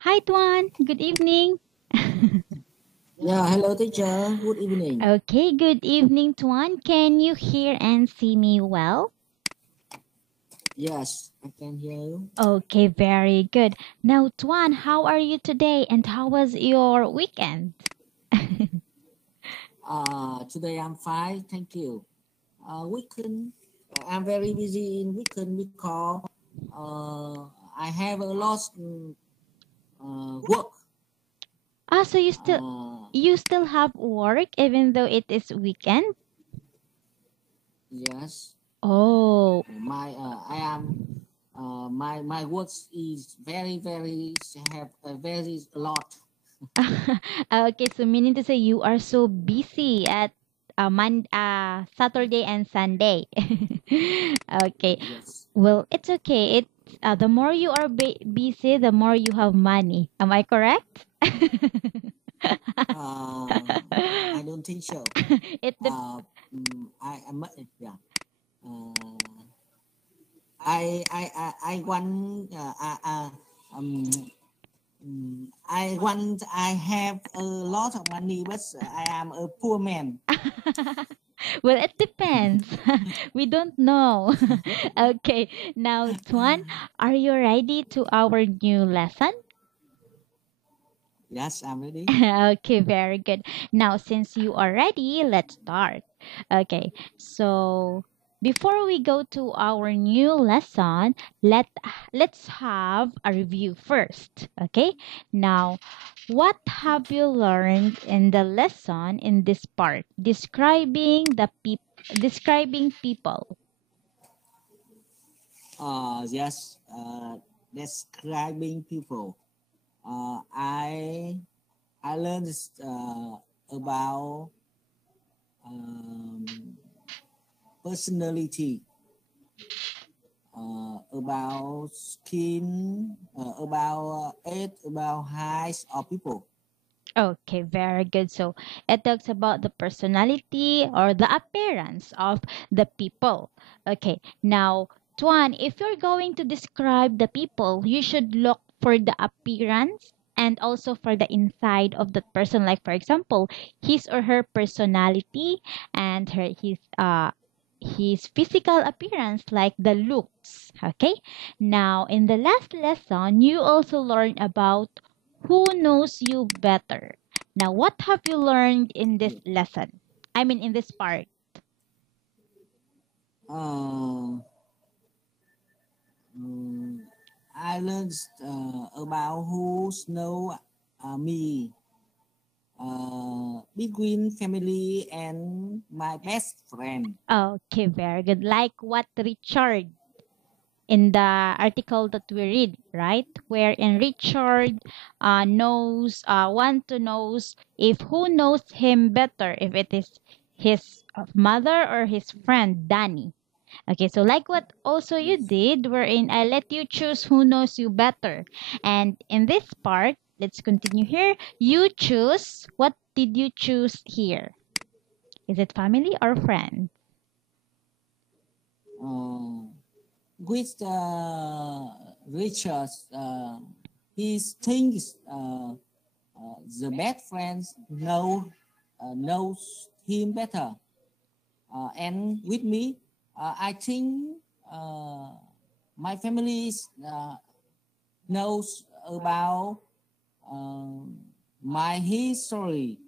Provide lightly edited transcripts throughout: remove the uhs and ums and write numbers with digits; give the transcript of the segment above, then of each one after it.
Hi, Tuan. Good evening. Yeah, hello teacher. Good evening. Okay, good evening, Tuan. Can you hear and see me well? Yes, I can hear you. Okay, very good. Now, Tuan, how are you today and how was your weekend? Today I'm fine, thank you. Weekend, I'm very busy in weekend because I have a lot work. So you still Uh, you still have work even though it is weekend? yes, Oh. I am my work is very have a very lot. Okay, so meaning to say you are so busy at Saturday and Sunday. Okay. Yes. Well, it's okay. It's the more you are busy, the more you have money. Am I correct? I don't think so. it dep Uh, I am yeah. Uh, I want um, I have a lot of money, but I am a poor man. Well, it depends. We don't know. Okay, now Tuan, are you ready to our new lesson? Yes, I'm ready. Okay, very good. Now, since you are ready, let's start. Okay, so before we go to our new lesson, let's have a review first. Okay, now what have you learned in the lesson in this part? Describing people. Yes. Describing people. I learned about um, personality, about skin, about age, about height of people. Okay, very good. So it talks about the personality or the appearance of the people. Okay, now, Tuan, if you're going to describe the people, you should look for the appearance and also for the inside of that person. Like, for example, his or her personality and his physical appearance, like the looks. Okay, now in the last lesson, you also learned about who knows you better. Now, what have you learned in this lesson? I mean, in this part. Uh, um, I learned about who know me between family and my best friend. Okay, very good. Like what Richard in the article that we read, right? Wherein Richard want to knows if who knows him better, if it is his mother or his friend Danny. Okay, so like what also you Yes. did, wherein I let you choose who knows you better. And in this part, let's continue here. You choose. What did you choose here? Is it family or friend? Uh, with Richard, he thinks the best friends knows him better. And with me, I think uh, my family knows about uh, my history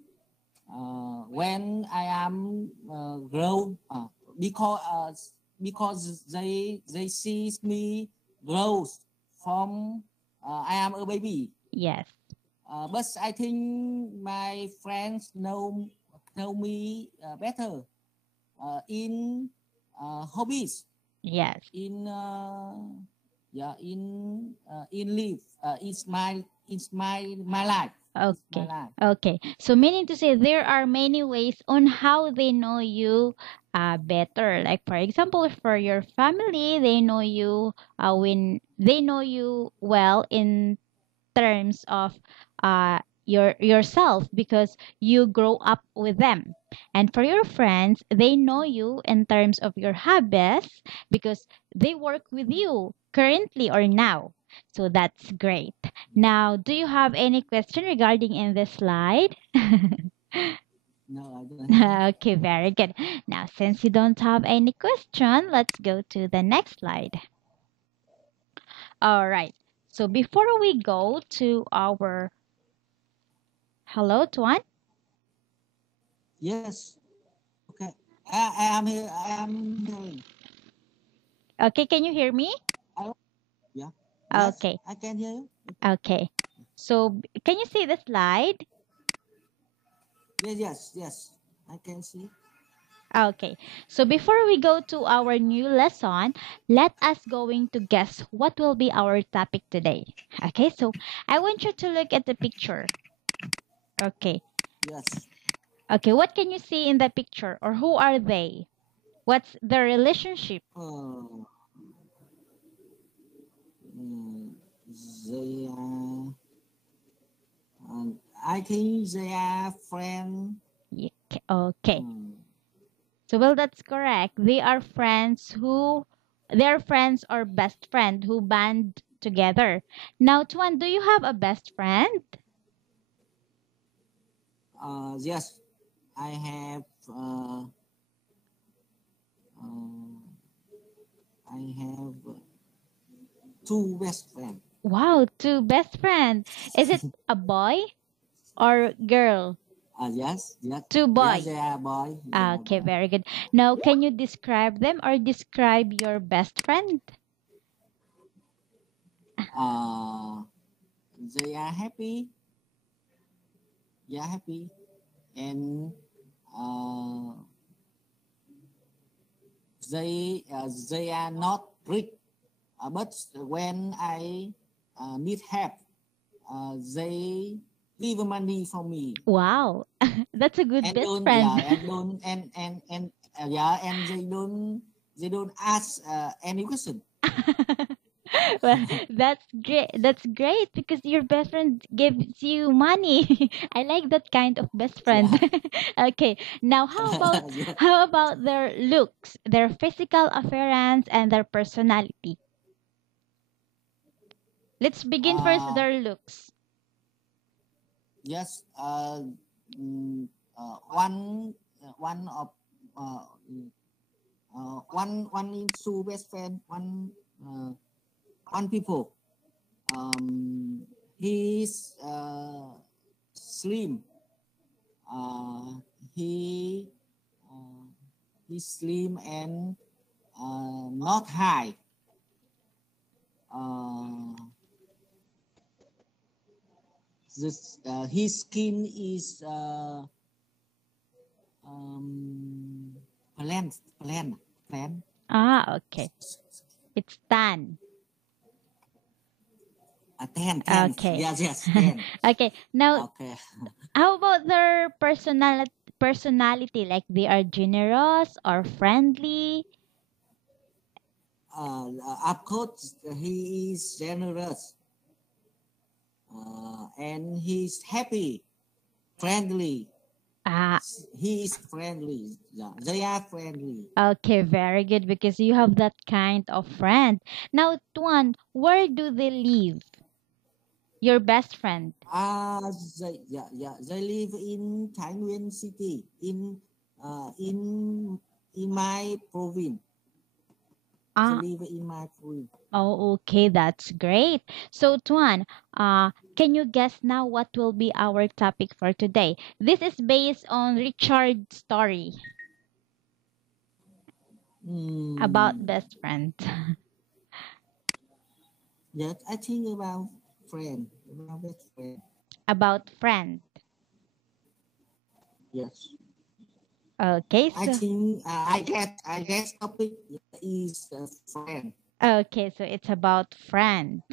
when I am grow because uh, because they see me grow from I am a baby. Yes. But I think my friends know me better in hobbies Yes. in yeah in life it's my life. It's my Okay. life. Okay. So meaning to say there are many ways on how they know you better. Like for example, for your family, they know you when they know you well in terms of yourself because you grow up with them. And for your friends, they know you in terms of your habits because they work with you currently or now. So that's great. Now, do you have any question regarding in this slide? No, I don't have it. Okay, very good. Now, since you don't have any question, let's go to the next slide. All right. So before we go to our hello, Tuan. Yes. Okay. I am here. I am hearing. Okay, can you hear me? I, yeah. Yes, Okay. I can hear you. Okay. So can you see the slide? Yes. I can see. Okay. So before we go to our new lesson, let us going to guess what will be our topic today. Okay, so I want you to look at the picture. Okay. Yes. Okay, what can you see in the picture or who are they? What's the relationship? Uh, mm, they are. I think they are friend. Okay. Mm, So well that's correct. They're friends or best friend who band together. Now Tuan, do you have a best friend? yes, I have. Uh, I have two best friends. Wow, two best friend. Is it a boy or girl? Yes. Two Yes, boy. they are boy. They are Okay, boy. very good. Now, can you describe them or describe your best friend? Uh, they are happy. They are happy, and uh, they are not rich. But when I need help, they give money for me. Wow, that's a good And best don't friend. and don't and yeah, and they don't ask any question. Well, that's great. That's great because your best friend gives you money. I like that kind of best friend. Yeah. Okay, now Yeah. how about their looks, their physical appearance, and their personality? Let's begin first uh, their looks. yes. Mm, one one of uh, one is two best friend. One people. He's slim. Uh, he uh, he's slim and not high. Uh, his skin is um, plan. Ah, okay. It's tan. Ten. Okay. Yes, 10. Okay. Now, Okay. how about their personality? Like they are generous or friendly? Of course, he is generous and he's happy, friendly. Ah, He is friendly. Yeah, they are friendly. okay, very good because you have that kind of friend. Now, Tuan, where do they live? Your best friend. Ah, they live in Taiwan City uh, in in my province. They Ah, live in my province. oh, okay, that's great. So, Tuan, can you guess now what will be our topic for today? This is based on Richard's story about Hmm. best friend. Yes, I think about best friend. About friend. Yes, Okay, I so think I guess topic is friend. okay, so it's about friend.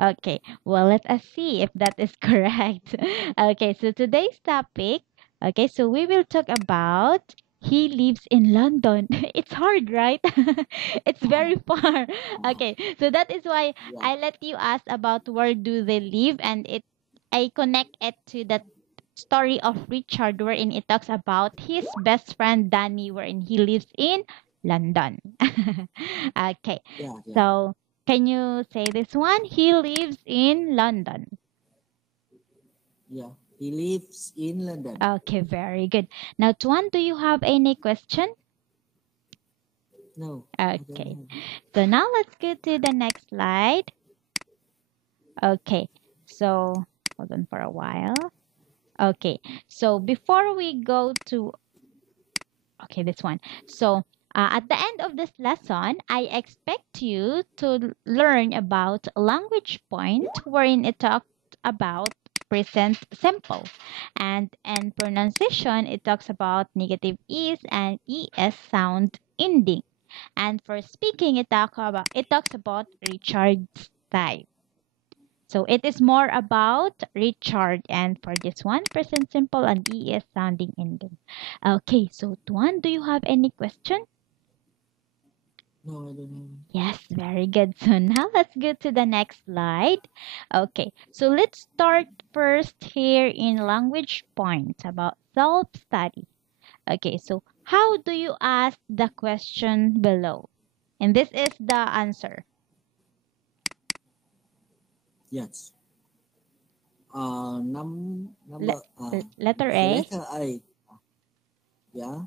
Okay, well, let us see if that is correct. Okay, so today's topic, okay, so we will talk about he lives in London. It's hard, right? It's Uh, very far. uh, Okay, so that is why yeah, I let you ask about where do they live, and I connect it to the story of Richard, wherein it talks about his best friend Danny, wherein he lives in London. Okay. yeah, yeah. So, Can you say this one? He lives in London. Yeah, he lives in London. Okay, very good. Now, Tuan, do you have any question? No. Okay. So now let's go to the next slide. Okay. So hold on for a while. Okay. So before we go to okay, this one. So at the end of this lesson, I expect you to learn about language point wherein it talked about present simple. And pronunciation, it talks about negative is and es sound ending. And for speaking, it talks about Richard's type. So it is more about Richard, and for this one, present simple and es sounding ending. Okay, so Tuan, do you have any question? No, I don't have. Yes, very good. So now let's go to the next slide. Okay, so let's start first here in language points about self-study. Okay, so how do you ask the question below? And this is the answer. Yes. Le- Number letter the A. letter A. Yeah.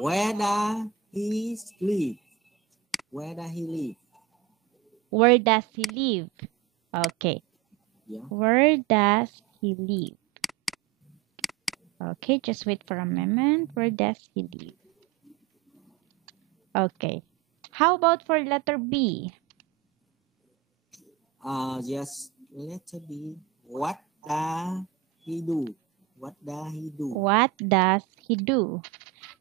Where does he live? Where does he live? Where does he live? Okay. Yeah. Where does he live? Okay, just wait for a moment. Where does he live? Okay. How about for letter B? Yes. Letter B. What does he do? What does he do? What does he do?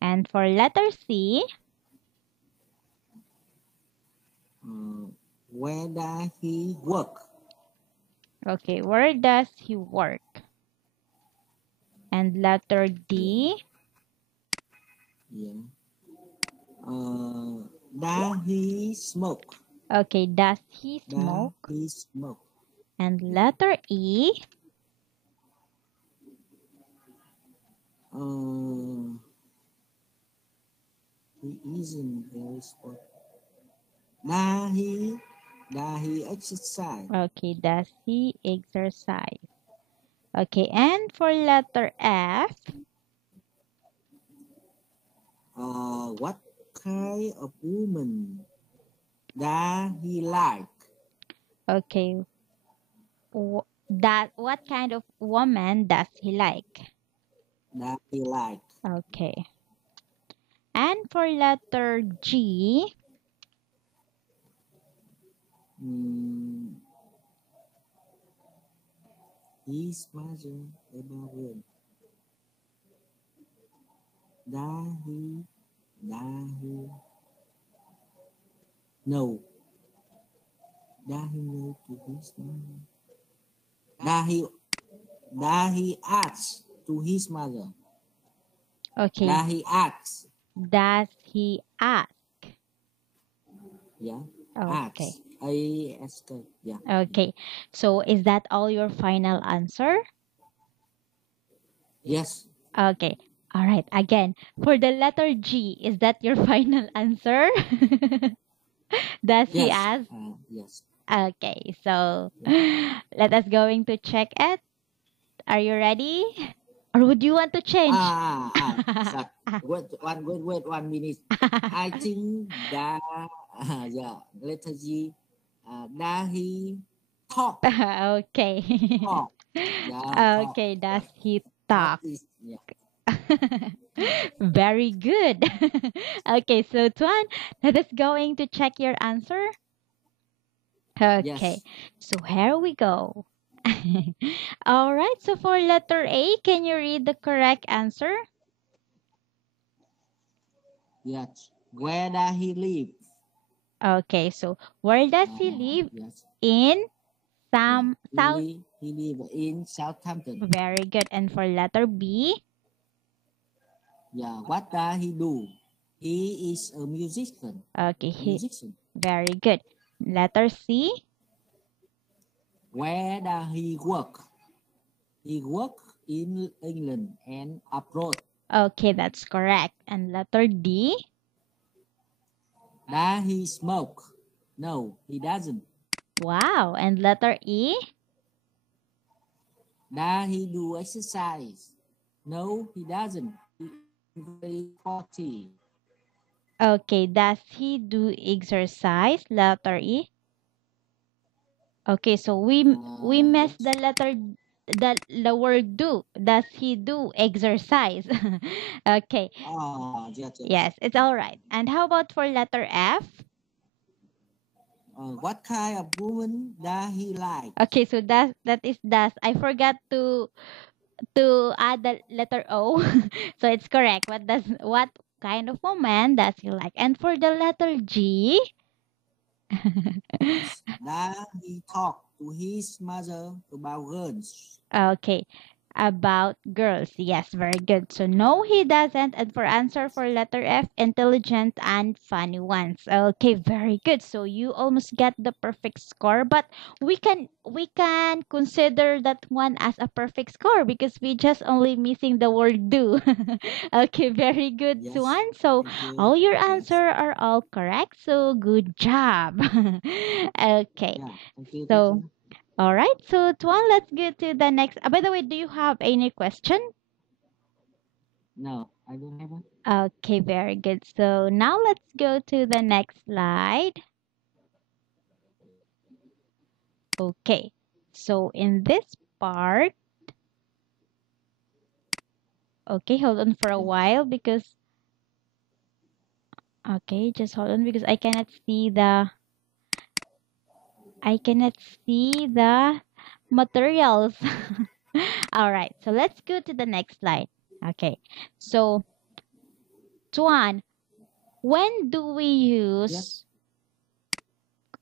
And for letter C? Where does he work? Okay, where does he work? And letter D? Yeah. Does he smoke? Okay, does he Does smoke? he smoke? And letter E? He isn't very sport. Does he exercise? Okay, does he exercise? Okay, and for letter F? What kind of woman does he like? Okay, what kind of woman does he like? Does he like? Okay. And for letter G? His mother about him. Does he? No. Does he know to his mother? Does he ask to his mother? Okay. Does he ask? Does he ask? Yeah. Okay. Ask. Yeah. Okay. So is that all your final answer? Yes. Okay. All right. Again, for the letter G, is that your final answer? Does he Yes. ask? Yes. Okay. So let us going to check it. Are you ready? Or would you want to change? Stop. Wait 1 minute. I think that yeah, letter G. Does he talk? Okay. Talk. Yeah, talk. Okay. Does he That talk? is yeah. Very good. Okay, so Tuan, let us going to check your answer. Okay, Yes. so here we go. All right, so for letter A, can you read the correct answer? Yes. Where does he live? Okay, so where does he live? Yes. In Yeah. South. He live in Southampton. Very good. And for letter B? Yeah. What does he do? He is a musician. Okay, Musician. very good. Letter C? Where does he work? He work in England and abroad. Okay, that's correct. And letter D? Does he smoke? No, he doesn't. Wow. And letter E? Does he do exercise? No, he doesn't. He is very sporty. Okay. Does he do exercise? Letter E? Okay. So we missed Yes. the word do. Does he do exercise? Okay. Yes, yes. Yes, it's all right. And how about for letter F? What kind of woman does he like? Okay, so that is does. I forgot to add the letter O. So it's correct. What kind of woman does he like? And for the letter G, Yes. Does he talk to his mother about girls? okay, about girls. Yes, very good. So no, he doesn't. And for answer for letter F, intelligent and funny ones. Okay, very good. So you almost get the perfect score, but we can consider that one as a perfect score because we just only missing the word do. Okay, very good, Yes. Swan. So Thank you. all your Yes. answer are all correct. So good job. Okay. Yeah. Thank you. Thank So you. all right, so Tuan, let's go to the next. By the way, do you have any question? No, I don't have it. Okay, very good. So now let's go to the next slide. Okay, so in this part, okay, hold on for a while because, okay, just hold on because I cannot see the materials. All right, so let's go to the next slide. Okay, so Tuan, when do we Yes. use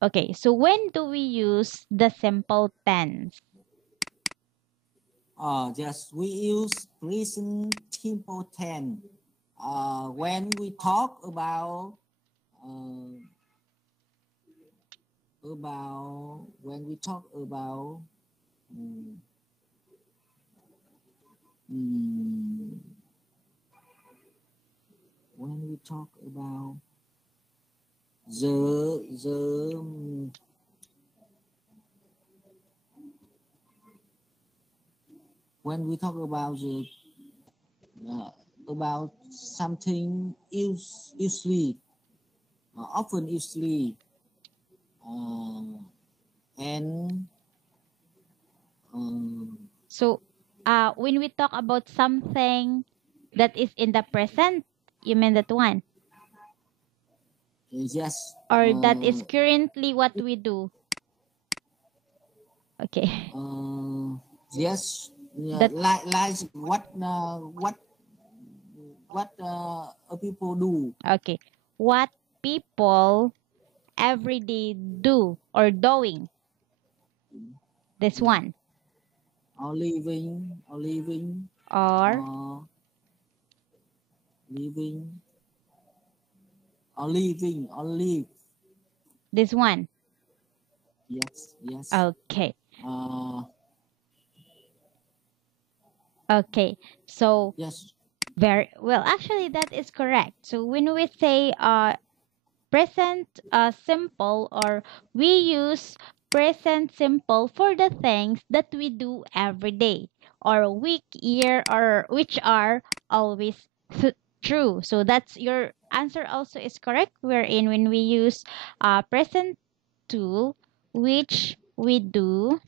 Okay, so when do we use the simple tense? Just we use present simple tense. When we talk uh, about when we talk about um, mm, when we talk about the when we talk uh, about something usually often usually uh, and um, So, when we talk about something that is in the present, you mean that one? just Or that is currently what we do? Okay. yes, yeah, That like what people do. okay. What people every day do or doing? This Yeah, one. or Or uh, living, or live. this one. Yes, yes. Okay. Uh, Okay. So yes. very well, actually that is correct. So when we say present simple, or we use present simple for the things that we do every day or week, year, or which are always true. So that's your answer also is correct, wherein when we use present to which we do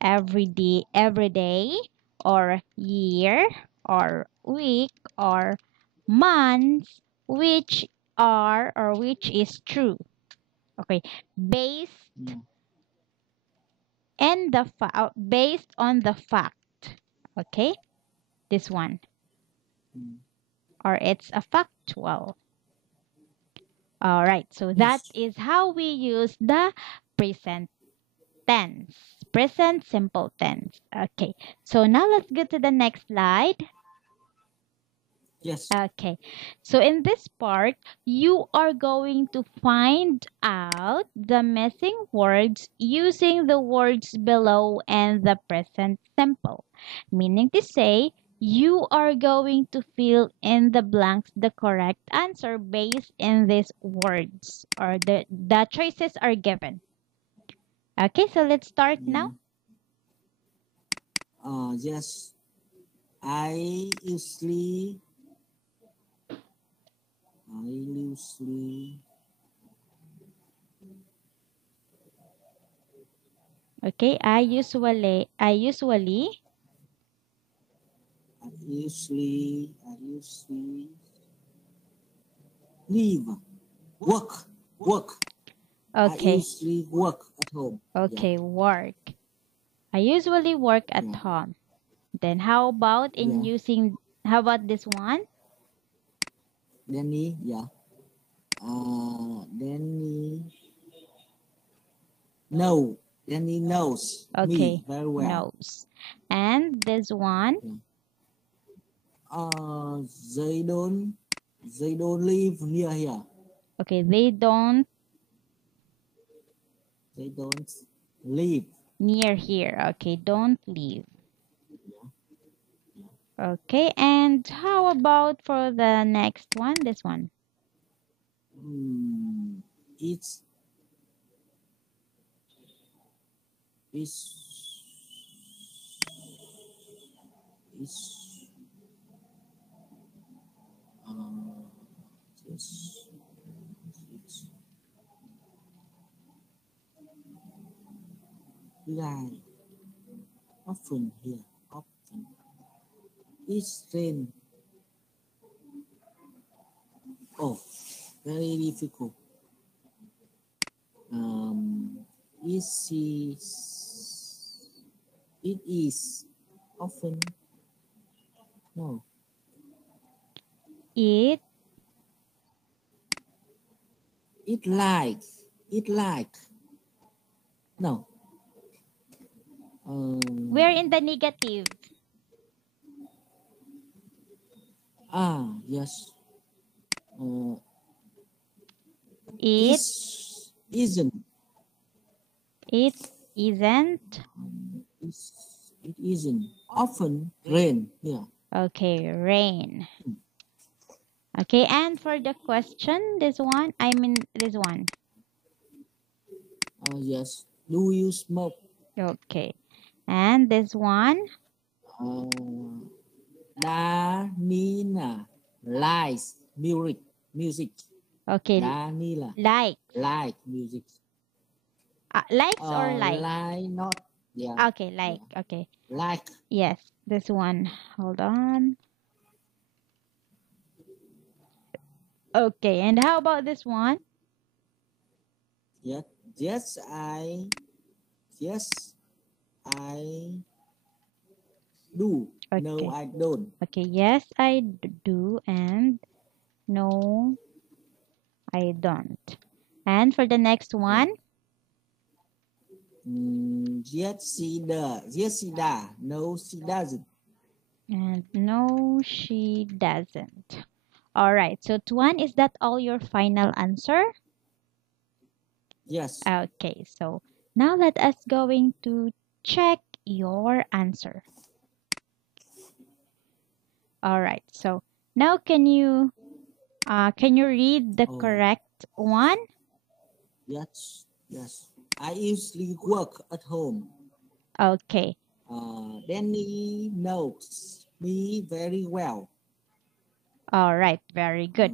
every day or year or week or months, which are or which is true. Okay, based Yeah. based on the fact. Okay, this one, Mm. or it's a factual. All right, so that Yes. is how we use the present tense, present simple tense. Okay, so now let's go to the next slide. Yes. Okay, so in this part, you are going to find out the missing words using the words below and the present simple. Meaning to say, you are going to fill in the blanks the correct answer based in these words or the choices are given. Okay, so let's start now. Yes. I usually Okay, I usually leave work. I okay. usually work at home. Yeah. Okay, work. I usually work at Yeah. home. Then how about in Yeah. using, how about this one? Danny. Yeah. Danny. No. Danny knows me Okay, very well. nose. And this one? Yeah. They don't live near here. Okay, they don't They don't live. near here. Okay, don't leave. Okay, and how about for the next one? This one. It's it's it's uh it's it's lie often here often. It's rain. Oh, very difficult. Is it is often no. It. It like no. We're in the negative. Yes. It. Isn't. It isn't. It isn't often rain here. Okay, rain. Okay, and for the question, this one, I mean this one. Yes. Do you smoke? Okay, and this one. Danina likes music. Okay, Danila like music. likes or like? Like not. Yeah. Okay, like. Yeah. Okay. Like. Yes, this one. Hold on. Okay, and how about this one? Yes. Yes. I do. Okay. No, I don't. Okay, yes, I do, and no, I don't. And for the next one? Yes, she does. Yes, she does. No, she doesn't. And no, she doesn't. All right, so Tuan, is that all your final answer? Yes. Okay, so now let us going to check your answer. All right, so now can you read the correct one? Yes. I usually work at home. Okay. Danny knows me very well. All right, very good.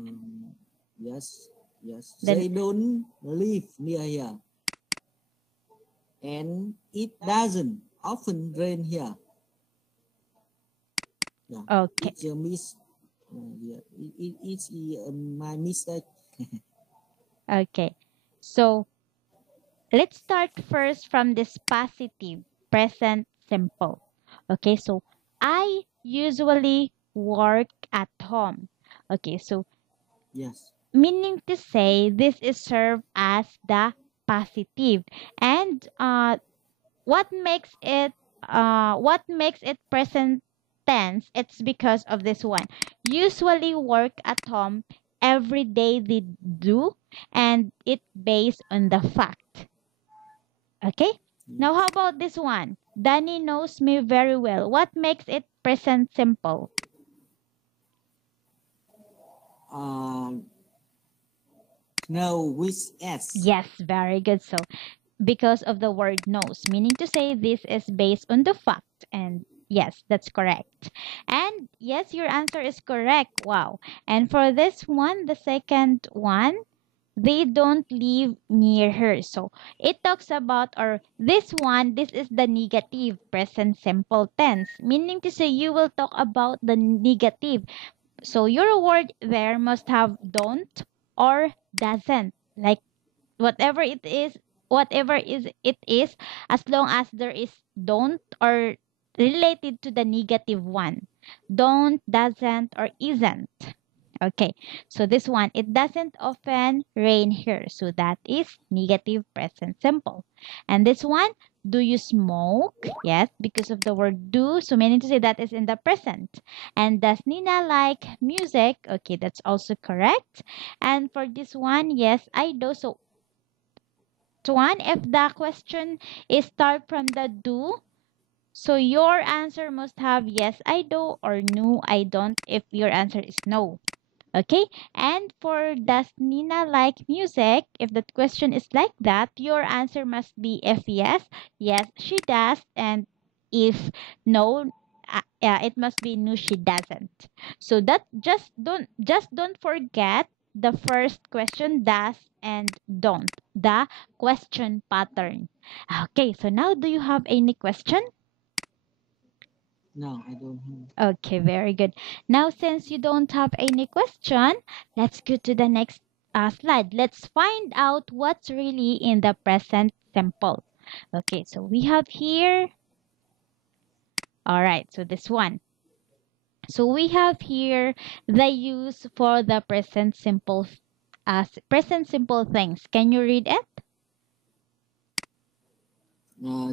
Yes. Then, They don't live near here. And it doesn't often rain here. Yeah. okay. It's a it's my mistake. Okay. So let's start first from this positive present simple. Okay, so I usually work at home. Okay, so Yes. meaning to say this is served as the positive. And what makes it present tense, it's because of this one. Usually work at home, every day they do, and it based on the fact. Okay, now how about this one? Danny knows me very well. What makes it present simple? Know with S. Yes, very good. So, because of the word knows, meaning to say this is based on the fact. And yes, that's correct. And yes, your answer is correct. Wow. And for this one, the second one, they don't live near her. So it talks about, or this one, this is the negative present simple tense, meaning to say you will talk about the negative. So your word there must have don't or doesn't. Like whatever it is, as long as there is don't or related to the negative one. Don't, doesn't, or isn't. Okay, so this one, it doesn't often rain here. So that is negative present simple. And this one, do you smoke? Yes, because of the word do. So meaning to say that is in the present. And does Nina like music? Okay, that's also correct. And for this one, yes, I do. So one, if the question is start from the do, so your answer must have yes, I do, or no, I don't, if your answer is no. Okay, and for does Nina like music? If that question is like that, your answer must be if yes, yes, she does, and if no, yeah, it must be no, she doesn't. So that just don't forget the first question, does and don't, the question pattern. Okay, so now do you have any question? No, I don't have. Okay, very good. Now, since you don't have any question, let's go to the next slide. Let's find out what's really in the present simple. Okay, so we have here. All right, so this one. So we have here the use for the present simple things. Can you read it?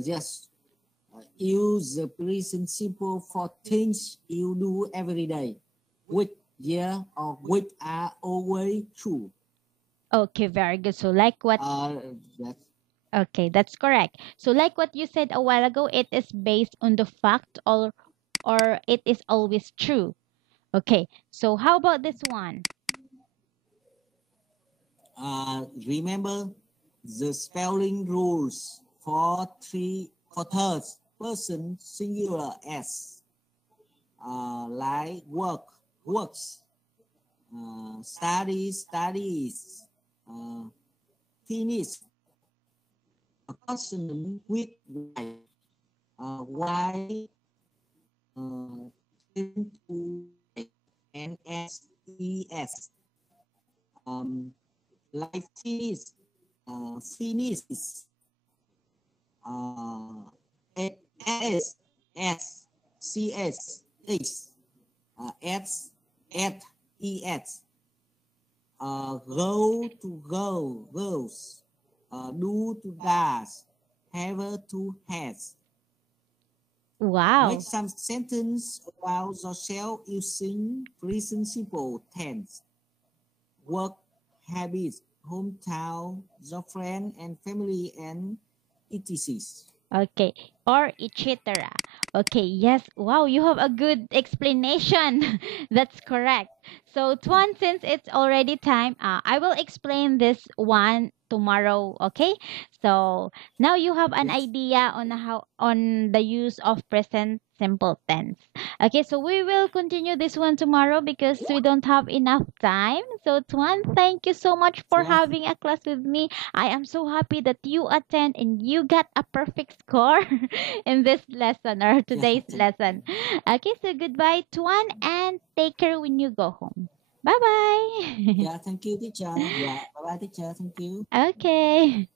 Yes. Use the present simple for things you do every day. Which, yeah, or which are always true. Okay, very good. So like what Yes. Okay, that's correct. So like what you said a while ago, it is based on the fact or it is always true. Okay, so how about this one? Remember the spelling rules for third person singular s, like works, studies, finish. A consonant with y, to and s, like finish, finishes, s, s, cs, s, s, at, es, go to goes, do to does, have to has. Wow. Make some sentence about yourself using present simple tense. Work, habits, hometown, your friend and family, and etc. Okay, or etc. Okay, yes. Wow, you have a good explanation. That's correct. So, Tuan, since it's already time, I will explain this one tomorrow. Okay. So now you have an Yes. idea on the use of present simple tense. Okay, so we will continue this one tomorrow because we don't have enough time. So, Tuan, thank you so much for Yes. having a class with me. I am so happy that you attend and you got a perfect score in this lesson or today's lesson. Okay, so goodbye, Tuan, and take care when you go home. Bye bye. Yeah, thank you, teacher. Yeah, bye bye, teacher. Thank you. Okay.